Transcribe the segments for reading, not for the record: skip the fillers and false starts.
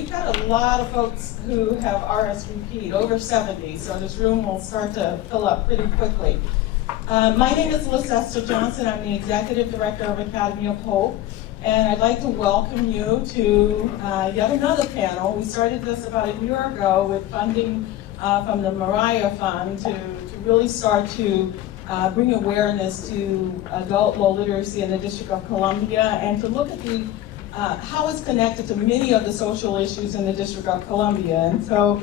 we've got a lot of folks who have RSVP'd, over 70, so this room will start to fill up pretty quickly. My name is Lysester Johnson. I'm the Executive Director of Academy of Hope, and I'd like to welcome you to yet another panel. We started this about a year ago with funding from the Mariah Fund to really start to bring awareness to adult low literacy in the District of Columbia and to look at the how it's connected to many of the social issues in the District of Columbia. And so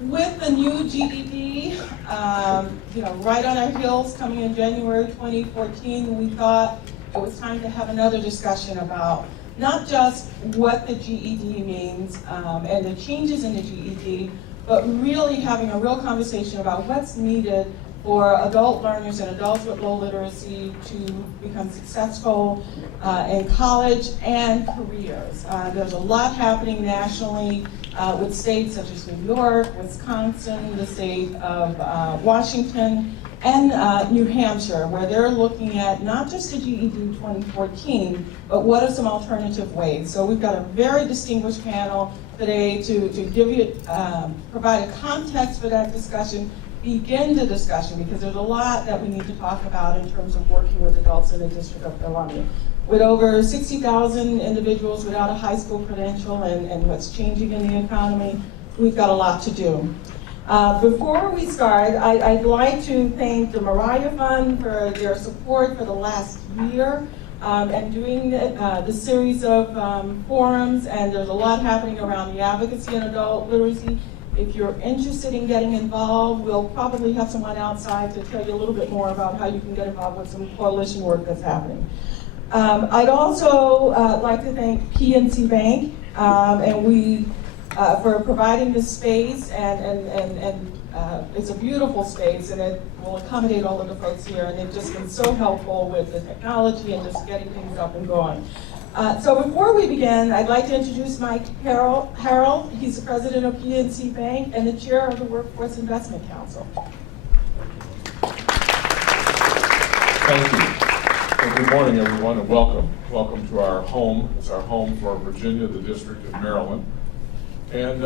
with the new GED, right on our heels coming in January 2014, we thought it was time to have another discussion about not just what the GED means and the changes in the GED, but really having a real conversation about what's needed for adult learners and adults with low literacy to become successful in college and careers. There's a lot happening nationally with states such as New York, Wisconsin, the state of Washington, and New Hampshire, where they're looking at not just the GED 2014, but what are some alternative ways. So we've got a very distinguished panel today to give you, provide a context for that discussion, begin the discussion, because there's a lot that we need to talk about in terms of working with adults in the District of Columbia. With over 60,000 individuals without a high school credential and what's changing in the economy, we've got a lot to do. Before we start, I'd like to thank the Mariah Fund for their support for the last year and doing the series of forums, and there's a lot happening around the advocacy in adult literacy. If you're interested in getting involved, we'll probably have someone outside to tell you a little bit more about how you can get involved with some coalition work that's happening. I'd also like to thank PNC Bank and we for providing this space, and it's a beautiful space, and it will accommodate all of the folks here, and they've just been so helpful with the technology and just getting things up and going. So before we begin, I'd like to introduce Mike Harold. He's the president of PNC Bank and the chair of the Workforce Investment Council. Thank you. And good morning, everyone, and welcome. Welcome to our home. It's our home for Virginia, the District of Maryland. And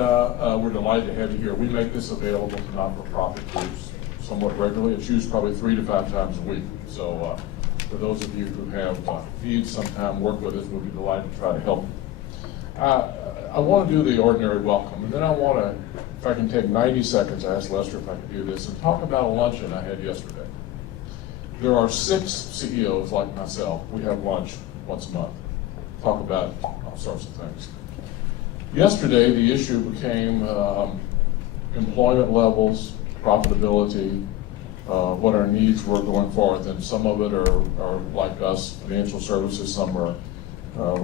we're delighted to have you here. We make this available to not-for-profit groups somewhat regularly. It's used probably 3 to 5 times a week. So for those of you who have needs sometime, work with us. We'll be delighted to try to help you. I want to do the ordinary welcome, and then I want to, if I can take 90 seconds, I asked Lester if I could do this, and talk about a luncheon I had yesterday. There are 6 CEOs like myself. We have lunch once a month. Talk about all sorts of things. Yesterday, the issue became employment levels, profitability, what our needs were going forward, and some of it are like us, financial services, some are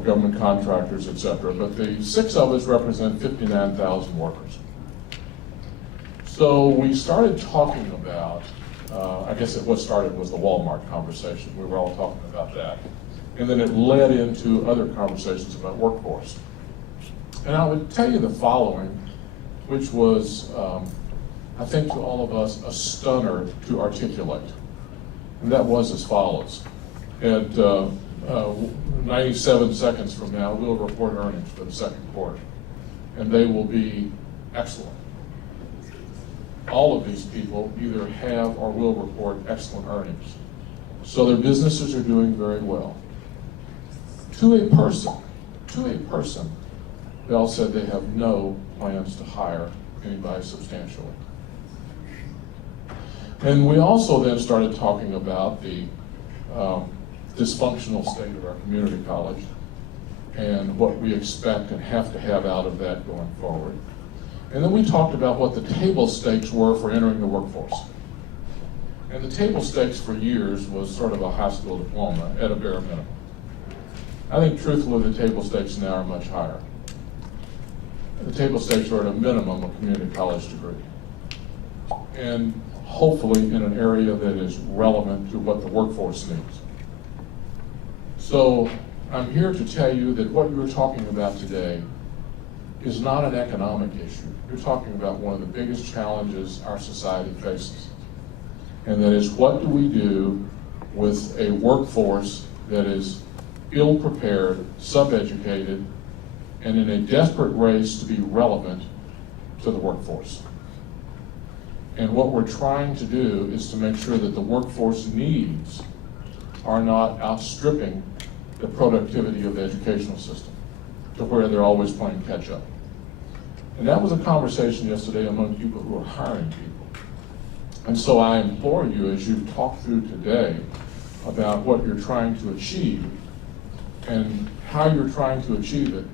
government contractors, etc. But the 6 of us represent 59,000 workers. So we started talking about, I guess what started was the Walmart conversation. We were all talking about that. And then it led into other conversations about workforce. And I would tell you the following, which was, I think to all of us, a stunner to articulate. And that was as follows. At 97 seconds from now, we'll report earnings for the second quarter. And they will be excellent. All of these people either have or will report excellent earnings. So their businesses are doing very well. To a person, they all said they have no plans to hire anybody substantially. And we also then started talking about the dysfunctional state of our community college and what we expect and have to have out of that going forward. And then we talked about what the table stakes were for entering the workforce. And the table stakes for years was sort of a high school diploma at a bare minimum. I think truthfully the table stakes now are much higher. The table stakes are at a minimum a community college degree. And hopefully in an area that is relevant to what the workforce needs. So I'm here to tell you that what you're talking about today is not an economic issue. You're talking about one of the biggest challenges our society faces. And that is, what do we do with a workforce that is ill-prepared, sub-educated, and in a desperate race to be relevant to the workforce. And what we're trying to do is to make sure that the workforce needs are not outstripping the productivity of the educational system to where they're always playing catch up. And that was a conversation yesterday among people who are hiring people. And so I implore you, as you talk through today about what you're trying to achieve and how you're trying to achieve it,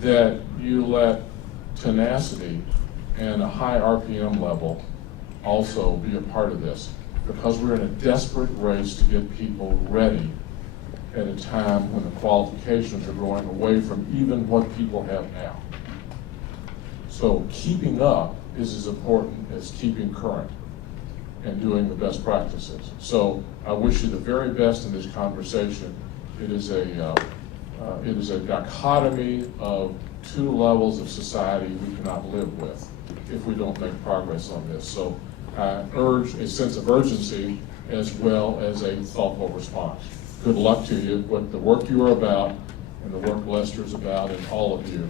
that you let tenacity and a high RPM level also be a part of this, because we're in a desperate race to get people ready at a time when the qualifications are going away from even what people have now. So keeping up is as important as keeping current and doing the best practices. So I wish you the very best in this conversation. It is a dichotomy of two levels of society we cannot live with if we don't make progress on this. So I urge a sense of urgency as well as a thoughtful response. Good luck to you. What the work you are about and the work Lester's about and all of you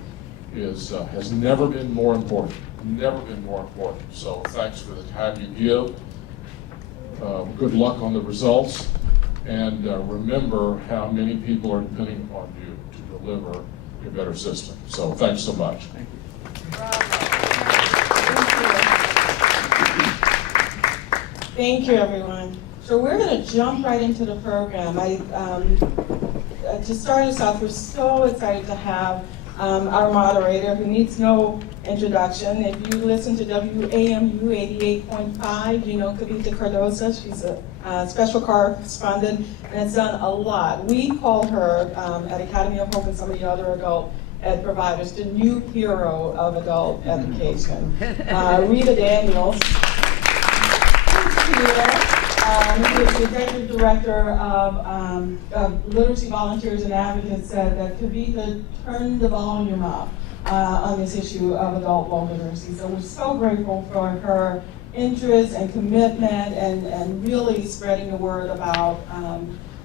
has never been more important, never been more important. So thanks for the time you give. Good luck on the results, and remember how many people are depending upon you to deliver a better system. So thanks so much. Thank you. Thank you, everyone. So we're going to jump right into the program. To start us off, we're so excited to have our moderator, who needs no introduction. If you listen to WAMU 88.5, you know Kavitha Cardoza. She's a special correspondent and has done a lot. We call her at Academy of Hope and some of the other adult ed providers the new hero of adult education. Rita Daniels is here. He is the Executive Director of Literacy Volunteers and Advocates, said that Kavitha turned the volume up on this issue of adult low literacy. So we're so grateful for her interest and commitment and really spreading the word about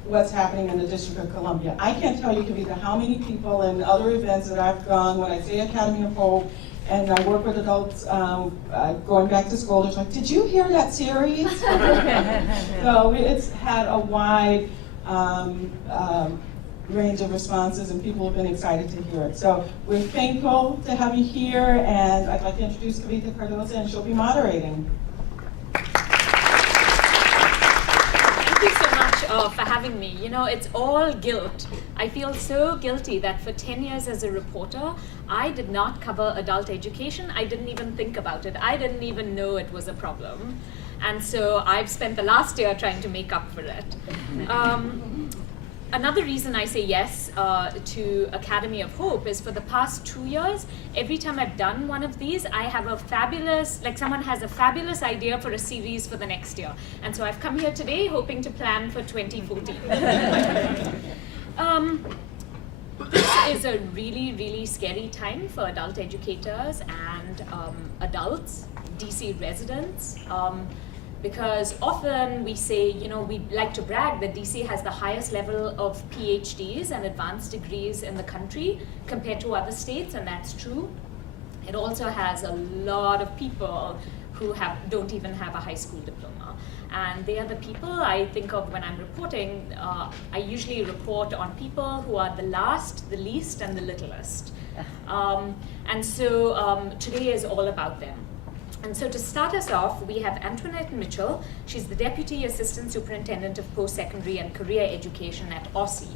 what's happening in the District of Columbia. I can't tell you, Kavitha, how many people in other events that I've gone, when I say Academy of Hope, and I work with adults going back to school, they're like, did you hear that series? So it's had a wide range of responses, and people have been excited to hear it. So we're thankful to have you here, and I'd like to introduce Kavitha Cardoza, and she'll be moderating. Thank you so much for having me. You know, it's all guilt. I feel so guilty that for 10 years as a reporter, I did not cover adult education. I didn't even think about it. I didn't even know it was a problem. And so I've spent the last year trying to make up for it. Another reason I say yes to Academy of Hope is for the past 2 years, every time I've done one of these, I have a fabulous, like someone has a fabulous idea for a series for the next year. And so I've come here today hoping to plan for 2014. This is a really, really scary time for adult educators and adults, DC residents. Because often we say, you know, we like to brag that DC has the highest level of PhDs and advanced degrees in the country compared to other states, and that's true. It also has a lot of people who don't even have a high school diploma. And they are the people I think of when I'm reporting. I usually report on people who are the last, the least, and the littlest. And so today is all about them. And so to start us off, we have Antoinette Mutual. She's the Deputy Assistant Superintendent of Post-Secondary and Career Education at OSSI.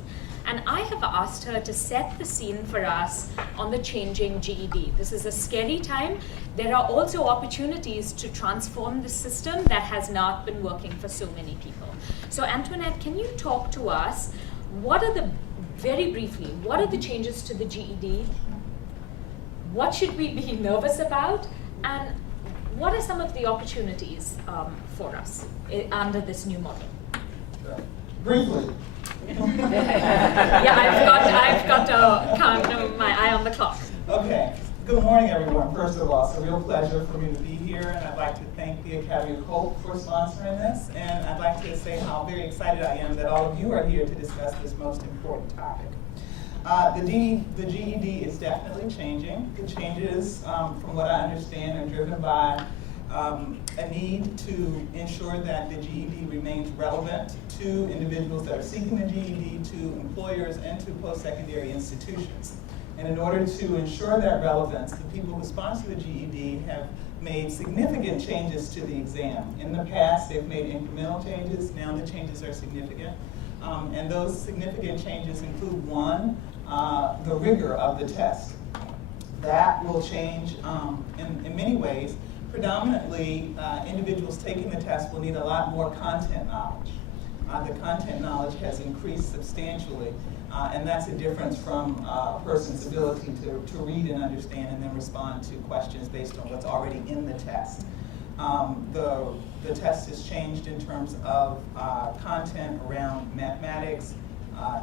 And I have asked her to set the scene for us on the changing GED. This is a scary time. There are also opportunities to transform the system that has not been working for so many people. So Antoinette, can you talk to us, very briefly, what are the changes to the GED? What should we be nervous about? And what are some of the opportunities for us under this new model? Briefly. Yeah, I've got to count my eye on the clock. Okay. Good morning, everyone. First of all, it's a real pleasure for me to be here, and I'd like to thank the Academy of Hope for sponsoring this, and I'd like to say how very excited I am that all of you are here to discuss this most important topic. The GED is definitely changing. The changes, from what I understand, are driven by a need to ensure that the GED remains relevant to individuals that are seeking the GED, to employers, and to post-secondary institutions. And in order to ensure that relevance, the people who sponsor the GED have made significant changes to the exam. In the past, they've made incremental changes. Now the changes are significant. And those significant changes include, one, the rigor of the test. That will change in many ways. Predominantly, individuals taking the test will need a lot more content knowledge. The content knowledge has increased substantially, and that's a difference from a person's ability to read and understand and then respond to questions based on what's already in the test. The test has changed in terms of content around mathematics,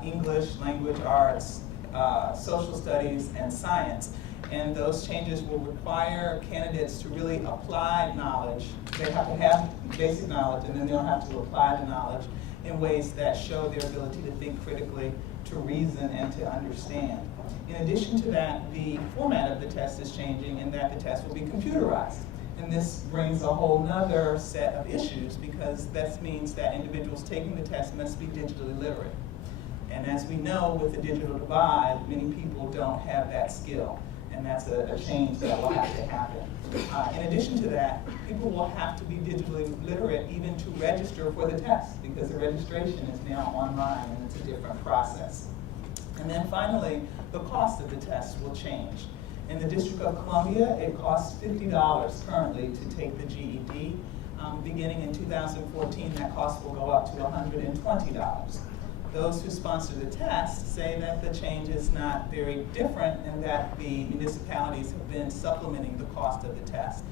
English, language arts, social studies, and science. And those changes will require candidates to really apply knowledge. They have to have basic knowledge, and then they'll have to apply the knowledge in ways that show their ability to think critically, to reason, and to understand. In addition to that, the format of the test is changing in that the test will be computerized. And this brings a whole nother set of issues, because that means that individuals taking the test must be digitally literate. And as we know, with the digital divide, many people don't have that skill. And that's a change that will have to happen. In addition to that, people will have to be digitally literate even to register for the test, because the registration is now online and it's a different process. And then finally, the cost of the test will change. In the District of Columbia, it costs $50 currently to take the GED. Beginning in 2014, that cost will go up to $120. Those who sponsor the test say that the change is not very different and that the municipalities have been supplementing the cost of the test.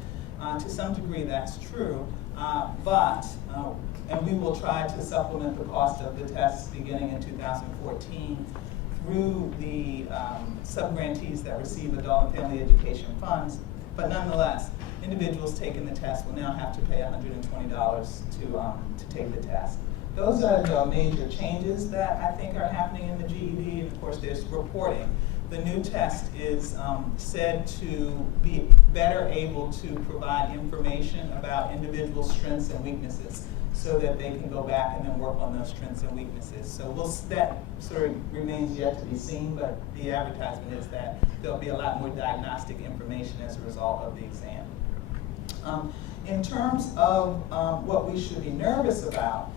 To some degree, that's true, and we will try to supplement the cost of the test beginning in 2014 through the sub-grantees that receive adult and family education funds. But nonetheless, individuals taking the test will now have to pay $120 to take the test. Those are the major changes that I think are happening in the GED. And of course, there's reporting. The new test is said to be better able to provide information about individual strengths and weaknesses, so that they can go back and then work on those strengths and weaknesses. So that sort of remains yet to be seen, but the advertisement is that there'll be a lot more diagnostic information as a result of the exam. In terms of what we should be nervous about,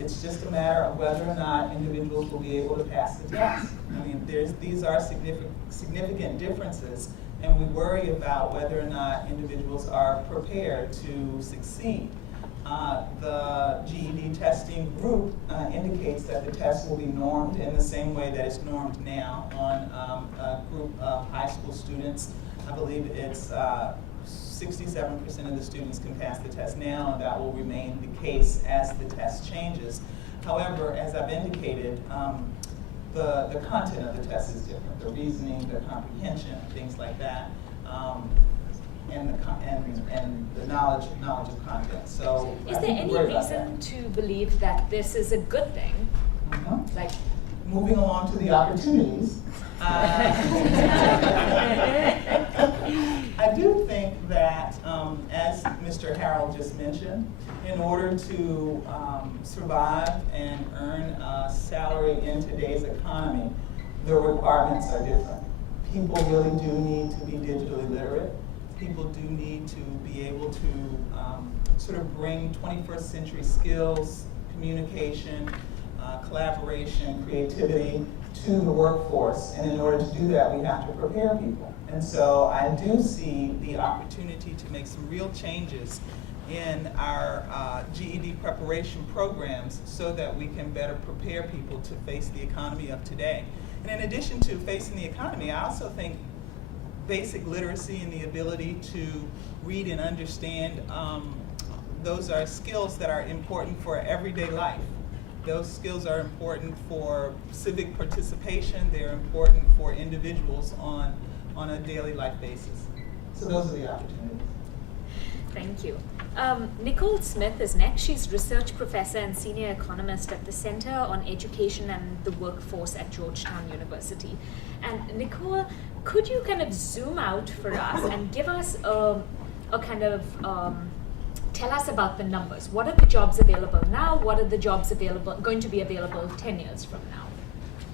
it's just a matter of whether or not individuals will be able to pass the test. I mean, these are significant differences, and we worry about whether or not individuals are prepared to succeed. The GED testing group indicates that the test will be normed in the same way that it's normed now on a group of high school students. I believe it's 67% of the students can pass the test now, and that will remain the case as the test changes. However, as I've indicated, the content of the test is different. The reasoning, the comprehension, things like that, and the knowledge of content. So, is there any reason to believe that this is a good thing? Mm-hmm. Like, moving along to the opportunities. I do think that, as Mr. Harold just mentioned, in order to survive and earn a salary in today's economy, the requirements are different. People really do need to be digitally literate. People do need to be able to sort of bring 21st century skills, communication, collaboration, creativity to the workforce. And in order to do that, we have to prepare people. And so I do see the opportunity to make some real changes in our GED preparation programs so that we can better prepare people to face the economy of today. And in addition to facing the economy, I also think basic literacy and the ability to read and understand, those are skills that are important for everyday life. Those skills are important for civic participation. They're important for individuals on a daily life basis. So those are the opportunities. thank you. Nicole Smith is next. She's research professor and senior economist at the Center on Education and the Workforce at Georgetown University. And Nicole, could you kind of zoom out for us and give us a kind of tell us about the numbers. What are the jobs available now? What are the jobs going to be available 10 years from now?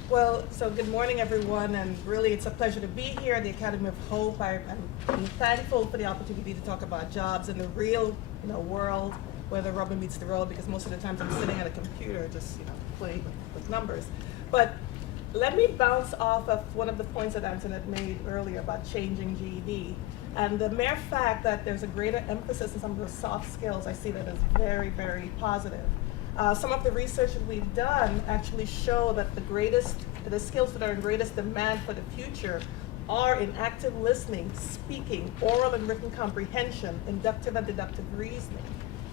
Well, so good morning, everyone, and really it's a pleasure to be here at the Academy of Hope. I'm thankful for the opportunity to talk about jobs in the real world where the rubber meets the road, because most of the times I'm sitting at a computer just playing with numbers. But let me bounce off of one of the points that Antoinette made earlier about changing GED. And the mere fact that there's a greater emphasis on some of the soft skills, I see that as very, very positive. Some of the research that we've done actually show that the skills that are in greatest demand for the future are in active listening, speaking, oral and written comprehension, inductive and deductive reasoning.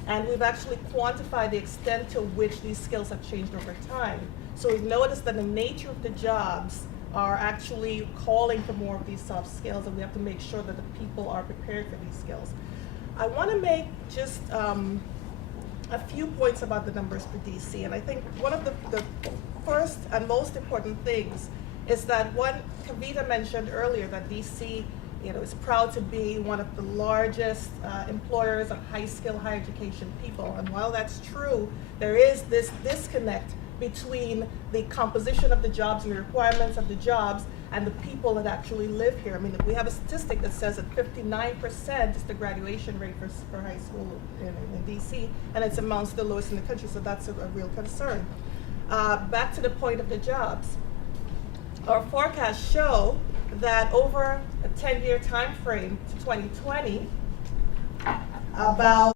And we've actually quantified the extent to which these skills have changed over time. So we've noticed that the nature of the jobs are actually calling for more of these soft skills, and we have to make sure that the people are prepared for these skills. I want to make just a few points about the numbers for DC, and I think one of the first and most important things is that what Kavitha mentioned earlier, that DC is proud to be one of the largest employers of high-skill, high-education people. And while that's true, there is this disconnect between the composition of the jobs and the requirements of the jobs and the people that actually live here. I mean, we have a statistic that says that 59% is the graduation rate for high school in DC, and it's amongst the lowest in the country, so that's a real concern. Back to the point of the jobs. Our forecasts show that over a 10-year time frame to 2020, about